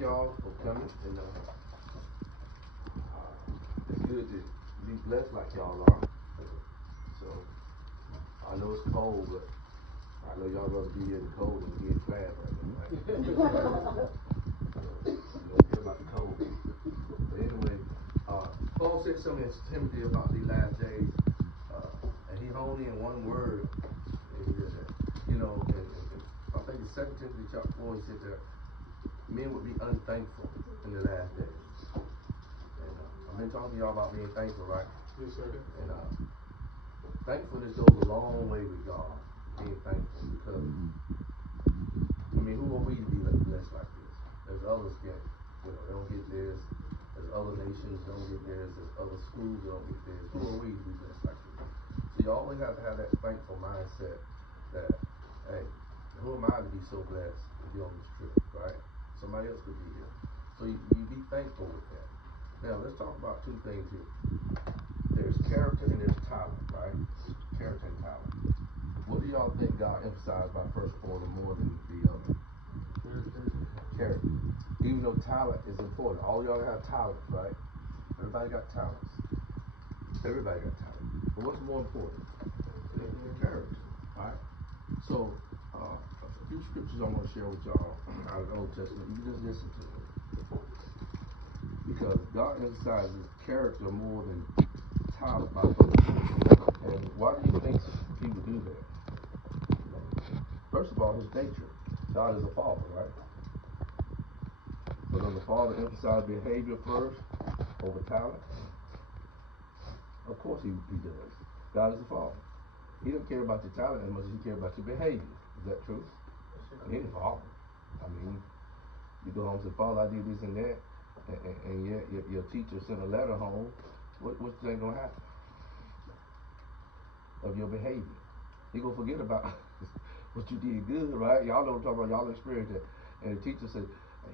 Y'all for coming, and it's good to be blessed like y'all are. So I know it's cold, but I know y'all rather be in the cold than be in class right now, right? You don't care about the cold. But anyway, Paul said something to Timothy about these last days, and he honed in one word. And he said, and I think it's 2 Timothy chapter 4. He said that men would be unthankful in the last days. And I've been talking to y'all about being thankful, right? Yes, sir. And thankfulness goes a long way with God. Being thankful, because who are we to be blessed like this? There's others get, they don't get this. There's other nations don't get this. There's other schools that don't get this. Who are we to be blessed like this? So you always have to have that thankful mindset that, hey, who am I to be so blessed to be on this trip, right? Somebody else could be here. So you be thankful with that. Now let's talk about two things here. There's character and there's talent, right? Character and talent. What do y'all think God emphasized by first order more than the other? Character. Even though talent is important. All y'all have talent, right? Everybody got talents. Everybody got talent. But what's more important? Character, right? So, a few scriptures I want to share with y'all out of the Old Testament. You can just listen to it. Because God emphasizes character more than talent by first. And why do you think he would do that? First of all, his nature. God is a father, right? So does the father emphasize behavior first over talent? Of course he does. God is a father. He doesn't care about your talent as much as he cares about your behavior. Is that true? Any father. You go home and say, Father, I did this and that, and yet your teacher sent a letter home. What's going to happen? Of your behavior. You're going to forget about what you did good, right? Y'all know what I'm talking about. Y'all experience that. And the teacher said,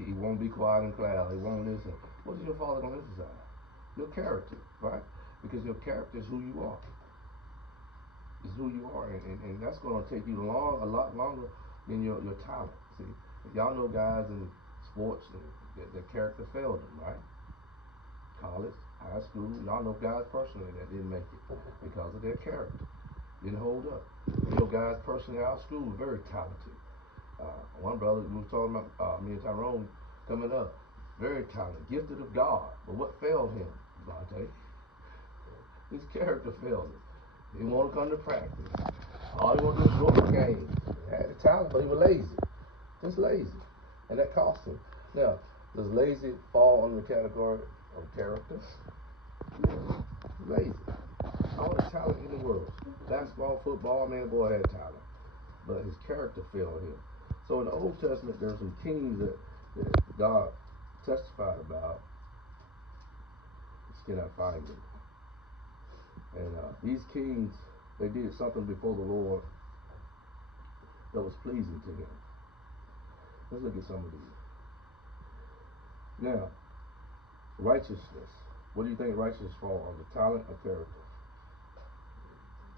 he won't be quiet in class. He won't listen. What is your father going to emphasize? Your character, right? Because your character is who you are. It's who you are. And that's going to take you a lot longer than your talent. See, y'all know guys in sports, their character failed them, right? College, high school, y'all know guys personally that didn't make it because of their character. Didn't hold up. You know guys personally out of school, very talented. One brother we was talking about, me and Tyrone coming up, very talented, gifted of God. But what failed him, Devontae? His character failed him. He didn't want to come to practice. All he wanted to do was go to games. He had the talent, but he was lazy. Just lazy. And that cost him. Now, does lazy fall under the category of character? Yeah, lazy. All the talent in the world. Basketball, football, man, boy had talent. But his character failed him. So in the Old Testament, there are some kings that God testified about. Just cannot find them. And these kings, they did something before the Lord that was pleasing to him. Let's look at some of these. Now, righteousness. What do you think righteousness falls under? Talent or character?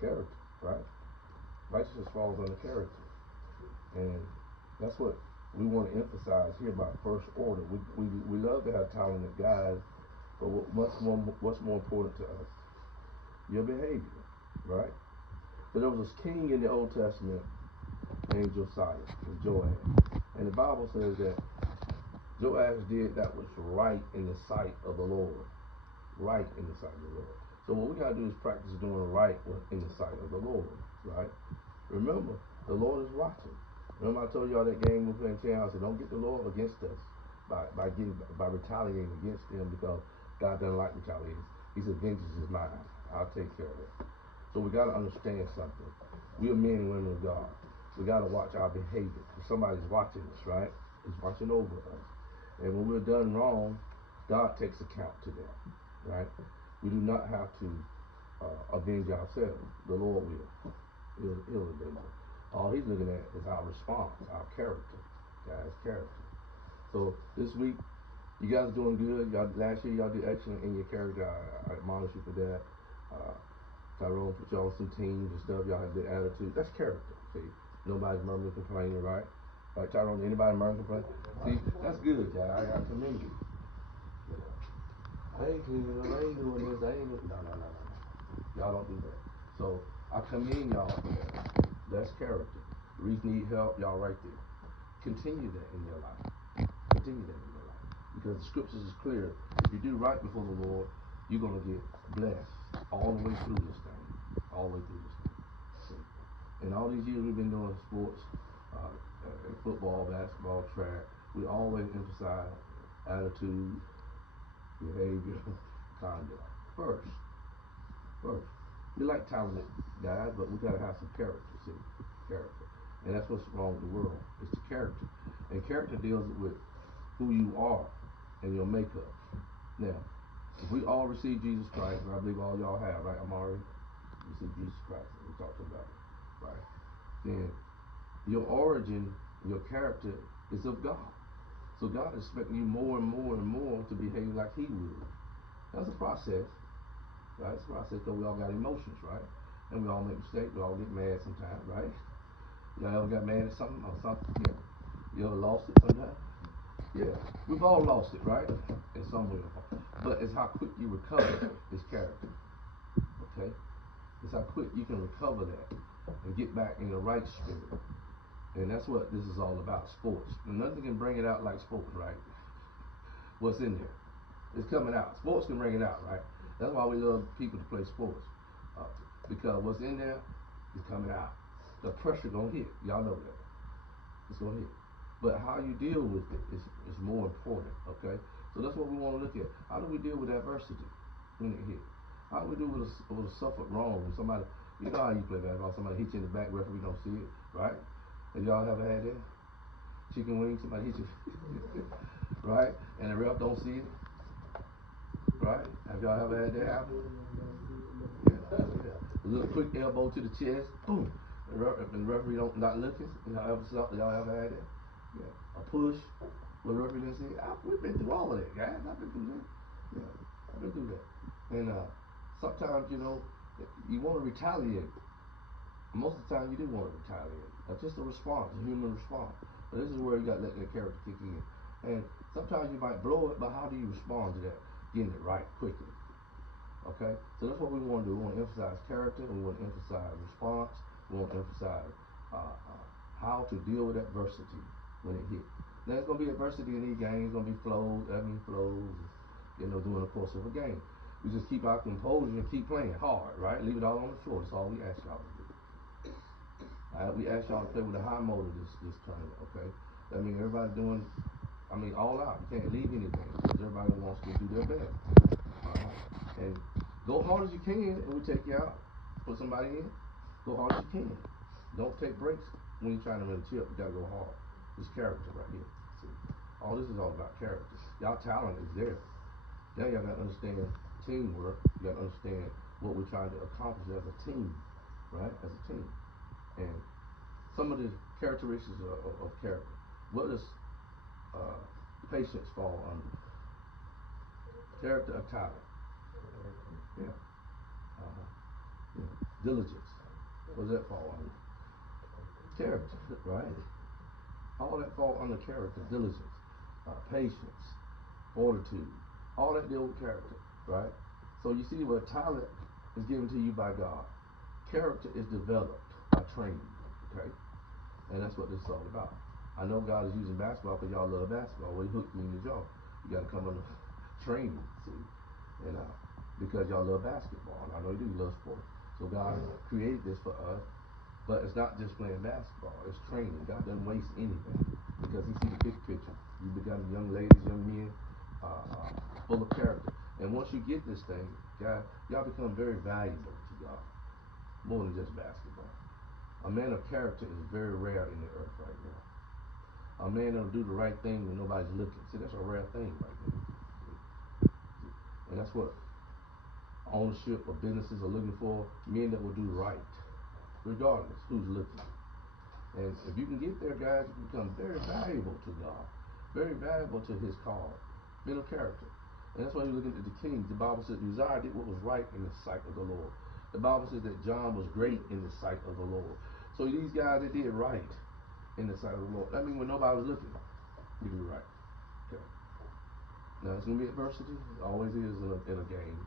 Character, right? Righteousness falls under character. And that's what we want to emphasize here about first order. We love to have talented guys, but what's more important to us? Your behavior, right? So there was this king in the Old Testament named Josiah, Joash. And the Bible says that Joash did that was right in the sight of the Lord. Right in the sight of the Lord. So what we got to do is practice doing right in the sight of the Lord, right? Remember, the Lord is watching. Remember I told y'all that game we were playing chance. I said, don't get the Lord against us by retaliating against them, because God doesn't like retaliation. He said, vengeance is mine. I'll take care of it. So we got to understand something. We are men and women of God. We got to watch our behavior. Somebody's watching us, right? He's watching over us. And when we're done wrong, God takes account to that, right? We do not have to avenge ourselves. The Lord will. He'll avenge us. All he's looking at is our response, our character. Guys, character. So this week, you guys are doing good. Last year y'all did excellent in your character. I admonish you for that. Tyrone put y'all on some teams and stuff. Y'all have good attitude. That's character. See, nobody's murmuring, complaining, right? Like Tyrone, anybody in America play? See, that's good, guy. I commend you. I ain't cleaning up, I ain't doing this, I ain't doing no. Y'all don't do that. So I commend y'all for that. That's character. Reese need help, y'all right there. Continue that in your life. Continue that in your life. Because the scriptures is clear. If you do right before the Lord, you're gonna get blessed all the way through this thing. All the way through this thing. See? And all these years we've been doing sports, football, basketball, track, we always emphasize attitude, behavior, conduct. First. We like talented guys, but we gotta have some character, see? Character. And that's what's wrong with the world. It's the character. And character deals with who you are and your makeup. Now, if we all receive Jesus Christ, and I believe all y'all have, right? I'm already received Jesus Christ, and we talked about it, right? Then your origin, your character is of God. So God is expecting you more and more and more to behave like He would. That's a process, right? It's a process because we all got emotions, right? And we all make mistakes. We all get mad sometimes, right? Y'all ever got mad at something or something? Yeah. You ever lost it sometimes? Yeah. We've all lost it, right? In some way or form. But it's how quick you recover is character. Okay? It's how quick you can recover that and get back in the right spirit. And that's what this is all about, sports. And nothing can bring it out like sports, right? What's in there? It's coming out. Sports can bring it out, right? That's why we love people to play sports. Because what's in there is coming out. The pressure gonna hit. Y'all know that. It's gonna hit. But how you deal with it is more important, okay? So that's what we want to look at. How do we deal with adversity when it hits? How do we do with a suffered wrong when somebody, you know how you play basketball, somebody hits you in the back, referee don't see it, right? Have y'all ever had that? Chicken wings, somebody hits you, right? And the ref don't see it, right? Have y'all ever had that happen? Yeah. A little quick elbow to the chest, boom. And the referee not looking. Y'all ever had that? Yeah. A push. Well, the referee didn't see it. We've been through all of that, guys. I've been through that. Yeah, I've been through that. And sometimes, you want to retaliate. Most of the time, you do want to retaliate. Just a response, a human response. But this is where you got to let that character kick in. And sometimes you might blow it, but how do you respond to that? Getting it right quickly. Okay? So that's what we want to do. We want to emphasize character. We want to emphasize response. We want to emphasize how to deal with adversity when it hits. Now, there's going to be adversity in these games. There's going to be flows, during the course of a game. We just keep our composure and keep playing hard, right? Leave it all on the floor. That's all we ask y'all to do. All right? We ask y'all to play with a high motor this tournament, okay? That means everybody doing, all out. You can't leave anything because everybody wants to do their best. And go hard as you can, and we take you out. Put somebody in. Go hard as you can. Don't take breaks when you're trying to win a chip. You gotta go hard. It's character right here. See, all this is all about character. Y'all talent is there. Now y'all gotta understand teamwork. You gotta understand what we're trying to accomplish as a team, right? As a team. And some of the characteristics of character. What does patience fall under? Character of talent. Yeah. Yeah. Diligence. What does that fall under? Character, right? All that fall under character, diligence, patience, fortitude. All that deal with character, right? So you see where talent is given to you by God. Character is developed by training, okay? And that's what this is all about. I know God is using basketball because y'all love basketball. Well, He hooked me in the jaw. You got to come under training, see? And because y'all love basketball, and I know you do, you love sports. So God created this for us, but it's not just playing basketball. It's training. God doesn't waste anything because He sees the big picture. You become young ladies, young men, full of character. And once you get this thing, y'all become very valuable to God, more than just basketball. A man of character is very rare in the earth right now. A man that'll do the right thing when nobody's looking. See, that's a rare thing right there. And that's what ownership of businesses are looking for. Men that will do right, regardless who's looking. And if you can get there, guys, you become very valuable to God, very valuable to His cause. Men of character. And that's why you're looking at the kings. The Bible says Uzziah did what was right in the sight of the Lord. The Bible says that John was great in the sight of the Lord. So these guys, they did right. in the sight of the Lord. That means when nobody was looking, you do right. Okay. Now it's gonna be adversity. It always is in a game.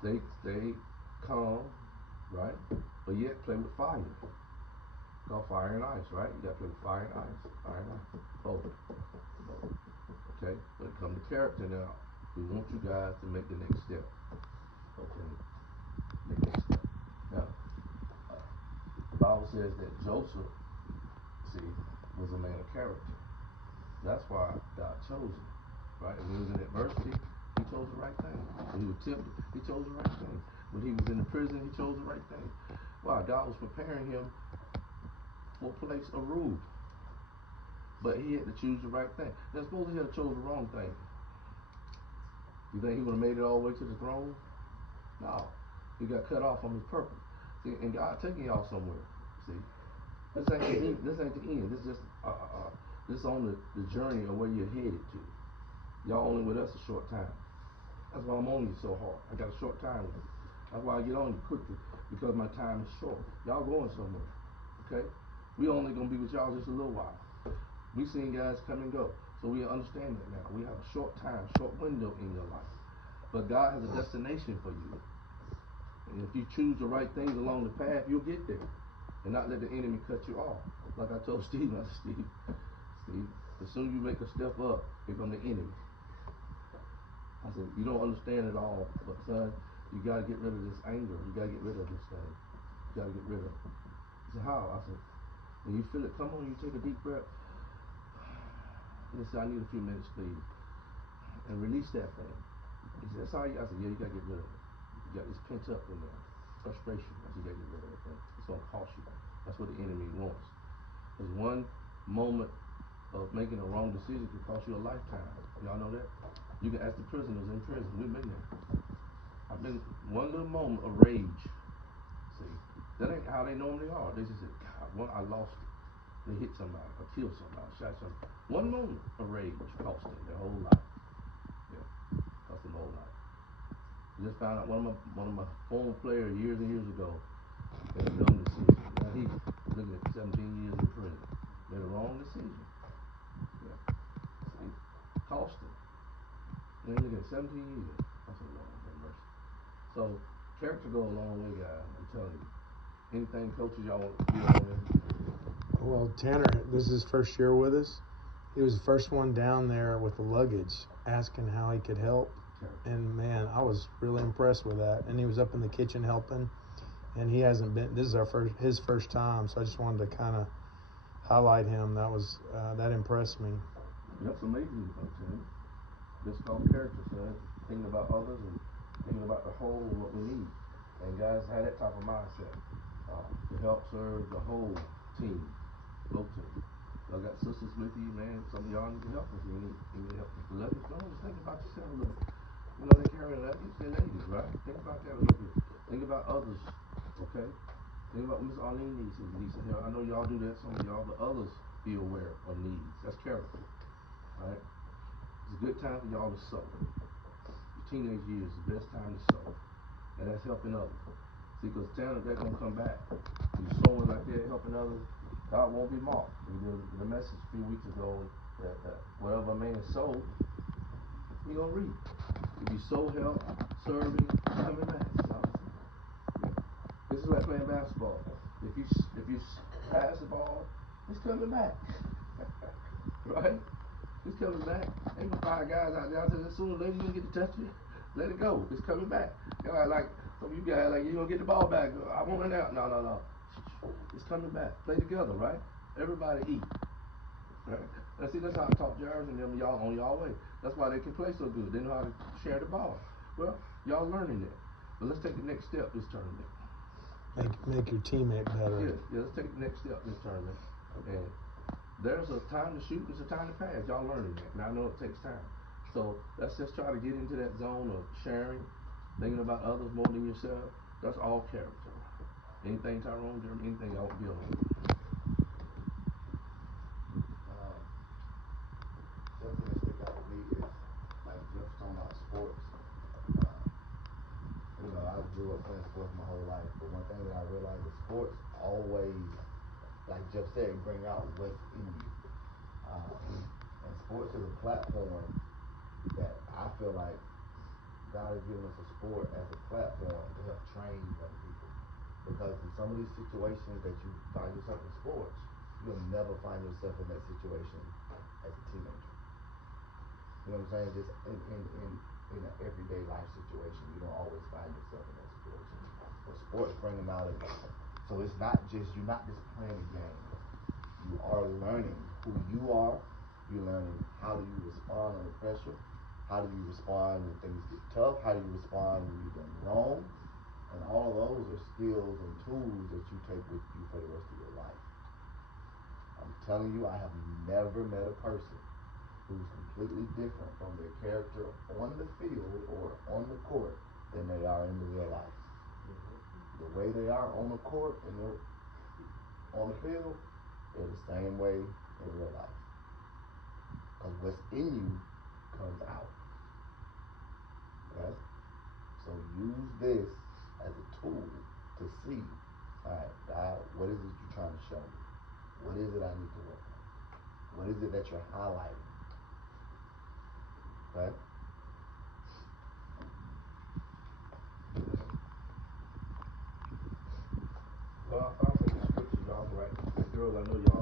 Stay calm, right? But yet play with fire. Called fire and ice, right? You gotta play with fire and ice. Fire and ice. Both. Both. Okay? When it comes to character now, we want you guys to make the next step. Okay? Make the next step. Now, the Bible says that Joseph, see, was a man of character. That's why God chose him. Right? When he was in adversity, he chose the right thing. When he was tempted, he chose the right thing. When he was in the prison, he chose the right thing. Why? God was preparing him for a place of rule. But he had to choose the right thing. Now suppose he had chose the wrong thing. You think he would have made it all the way to the throne? No. He got cut off from his purpose. See, and God taking y'all somewhere. See? This ain't the end. This ain't the end. This is just this on the journey of where you're headed to. Y'all only with us a short time. That's why I'm on you so hard. I got a short time with you. That's why I get on you quickly, because my time is short. Y'all going somewhere. Okay? We only gonna be with y'all just a little while. We seen guys come and go. So we understand that now. We have a short time, short window in your life. But God has a destination for you. And if you choose the right things along the path, you'll get there. And not let the enemy cut you off. Like I told Steve, I said, Steve, as soon as you make a step up, here come the enemy. I said, you don't understand it all, but son, you gotta get rid of this anger. You gotta get rid of this thing. You gotta get rid of it. He said, how? I said, when you feel it, come on, you take a deep breath. He said, I need a few minutes, please. And release that thing. He said, that's how you, I said, yeah, you gotta get rid of it. You got this pent up in there. Frustration. I said, you gotta get rid of that thing. It's gonna cost you. That's what the enemy wants. Because one moment of making a wrong decision can cost you a lifetime. Y'all know that? You can ask the prisoners in prison. We've been there. I've been one little moment of rage. See, that ain't how they normally are. They just said, God, I lost it. They hit somebody, or killed somebody, shot somebody. One moment of rage cost them their whole life. Yeah, cost them whole life. I just found out one of my former players years and years ago made a dumb decision. Now he's looking at 17 years in prison. Made a wrong decision. Yeah, see, cost him. And they're looking at 17 years. I said, Lord, have mercy. So character go a long way, guys. I'm telling you. Anything coaches y'all want to build on? Well, Tanner, this is his first year with us. He was the first one down there with the luggage, asking how he could help. And man, I was really impressed with that. And he was up in the kitchen helping. And he hasn't been. This is his first time. So I just wanted to kind of highlight him. That impressed me. That's amazing, I'm telling you. That's called character, son. Thinking about others and thinking about the whole and what we need. And guys have that type of mindset to help serve the whole team, both teams. Y'all got sisters with you, man. Some of y'all need to help us. You need help with the luggage. Don't just think about yourself a little bit. You know they carry luggage. They're ladies, right? Think about that a little bit. Think about others, okay? Think about Miss Arlene needs help. I know y'all do that, some of y'all, but others be aware of needs. That's character, right? It's a good time for y'all to sow. Your teenage years is the best time to sow. And that's helping others. See, because Tanner, they're going to come back. You're sowing like that, helping others, God won't be mocked. We did the message a few weeks ago that whatever a man sows, he going to reap. If you sow help, serving, it's coming back. Yeah. This is like playing basketball. If you pass the ball, it's coming back. Right? It's coming back. Ain't no 5 guys out there. I said, as soon as ladies get to touch it, let it go. It's coming back. Y'all like some of you guys like, you gonna get the ball back. I want it out. No. It's coming back. Play together, right? Everybody eat. Right? And see, that's how I taught Jarvis and them y'all on y'all way. That's why they can play so good. They know how to share the ball. Well, y'all learning that. But let's take the next step this tournament. Make your teammate better. Yeah, let's take the next step this tournament. And there's a time to shoot, there's a time to pass. Y'all learning that. And I know it takes time. So let's just try to get into that zone of sharing, thinking about others more than yourself. That's all character. Anything, Tyrone, Jeremy, anything y'all build on? Something that stick out to me is, like Jeff was talking about sports. Uh, I grew up playing sports my whole life, but one thing that I realized is sports always like Jeff said, bring out what's in you. And sports is a platform that I feel like God has given us a sport as a platform to help train young people. Because in some of these situations that you find yourself in sports, you'll never find yourself in that situation as a teenager. You know what I'm saying? Just in an everyday life situation, you don't always find yourself in that situation. But sports bring them out of it. So it's not just, you're not just playing a game. You are learning who you are. You're learning how do you respond under pressure. How do you respond when things get tough? How do you respond when you've done wrong? And all of those are skills and tools that you take with you for the rest of your life. I'm telling you, I have never met a person who's completely different from their character on the field or on the court than they are in the real life. The way they are on the court and they're on the field, they're the same way in real life. Because what's in you comes out. Okay? So use this as a tool to see, all right, God, what is it you're trying to show me? What is it I need to work on? What is it that you're highlighting? Okay? Well, I found some scriptures y'all can write. Girls, I know y'all